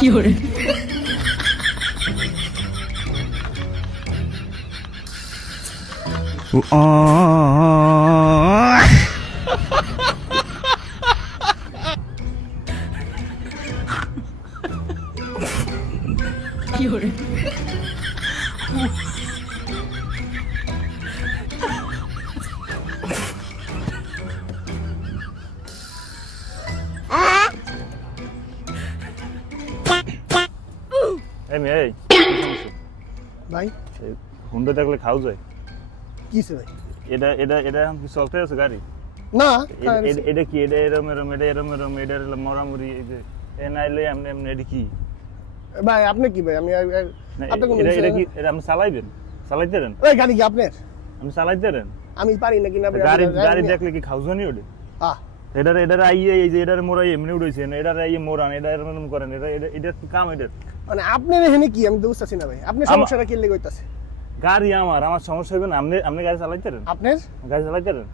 এই মেয়ে এই সমস্যা? ভাই? এই হুন্ডা দেখলে খাও যায়। কিসে ভাই? এটা এটা এটা এখন কি চলতে আছে গাড়ি? না এটা কি এটা এরম এরম এটা এরম এরম এটা মরামরি এই যে এ নাইলে এমনি এমনি এটা কি? ভাই আপনি কি ভাই? আমি এটা এটা কি এটা আপনি চালাইবেন চালাইতে দেন? ওই গাড়ি কি আপনার? আপনি চালাইতে দেন? আমি পারি না? কিনা গাড়ি গাড়ি দেখলে কি খাউজানি ওটা? আহ, এটার এটার আইয়ে এই যে এটার মোড়াই এমনি উড়াইছেন এটার মোড়ান এটা করেন এটা এটা কি কাম এটার। মানে আপনার এখানে কি? আমি তো বুঝতেছি না ভাই। আপনার সমস্যাটা কি লেগে হইতাছে? গাড়ি আমার আমার সমস্যা হবে না আপনি আপনি গাড়ি চালাইতে দেন আপনার? গাড়ি চালাইতে দেন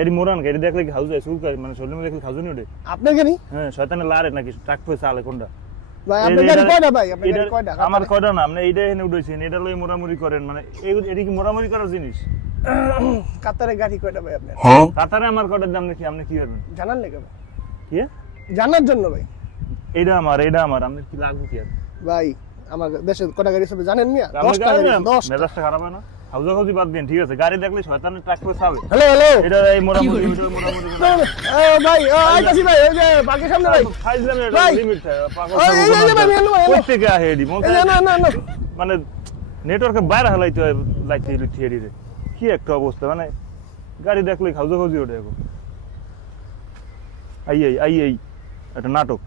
এটি মোড়ান গাড়ি দেখলে করে মানে শরীর দেখলে আপনার গাড়ি? হ্যাঁ শয়তানে লারে নাকি ট্রাক পে চালে কোনটা? ভাই আপনার গাড়ি কয়টা ভাই? আপনার গাড়ি কয়টা? আমার কয়টা না আপনি এইটা এখানে উঠেছেন এটা লই মোড়ামুড়ি করেন মানে এটা কি মোড়ামুড়ি করার জিনিস। কাতারে গাড়ি কয়টা ভাই আপনার? কাতারে আমার কটার দাম নাকি আপনি কি করবেন জানার লেগে ভাই কি? জানার জন্য ভাই। এটা আমার এটা আমার। আপনি কি লাগবে কি আর? ভাই আমার দেশে কটা গাড়ি সব জানেন মিয়া? আপনি দশটা গাড়ি গাড়ি মেজাজটা খারাপ হয় না? হাউজা হাউজি বাদ দিন ঠিক আছে? গাড়ি দেখলে শয়তানের ট্রাক করে চাবে। Hello hello. এটা এই ওইটা মোড়ামুড়ি ভাই ও, আইতাছি ভাই ওই যে বাকি সামনে ভাই। ফাইজলামে এটা লিমিট পাগল ওই, থেকে আহে এডি? মনে না না না। মানে নেটওয়ার্কে বাইরে হালাইতে হয় লাইতে থিয়েরি রে কি একটা অবস্থা? মানে গাড়ি দেখলে খাউজা খাউজি ওঠে এখন। আই আই আই আই, একটা নাটক।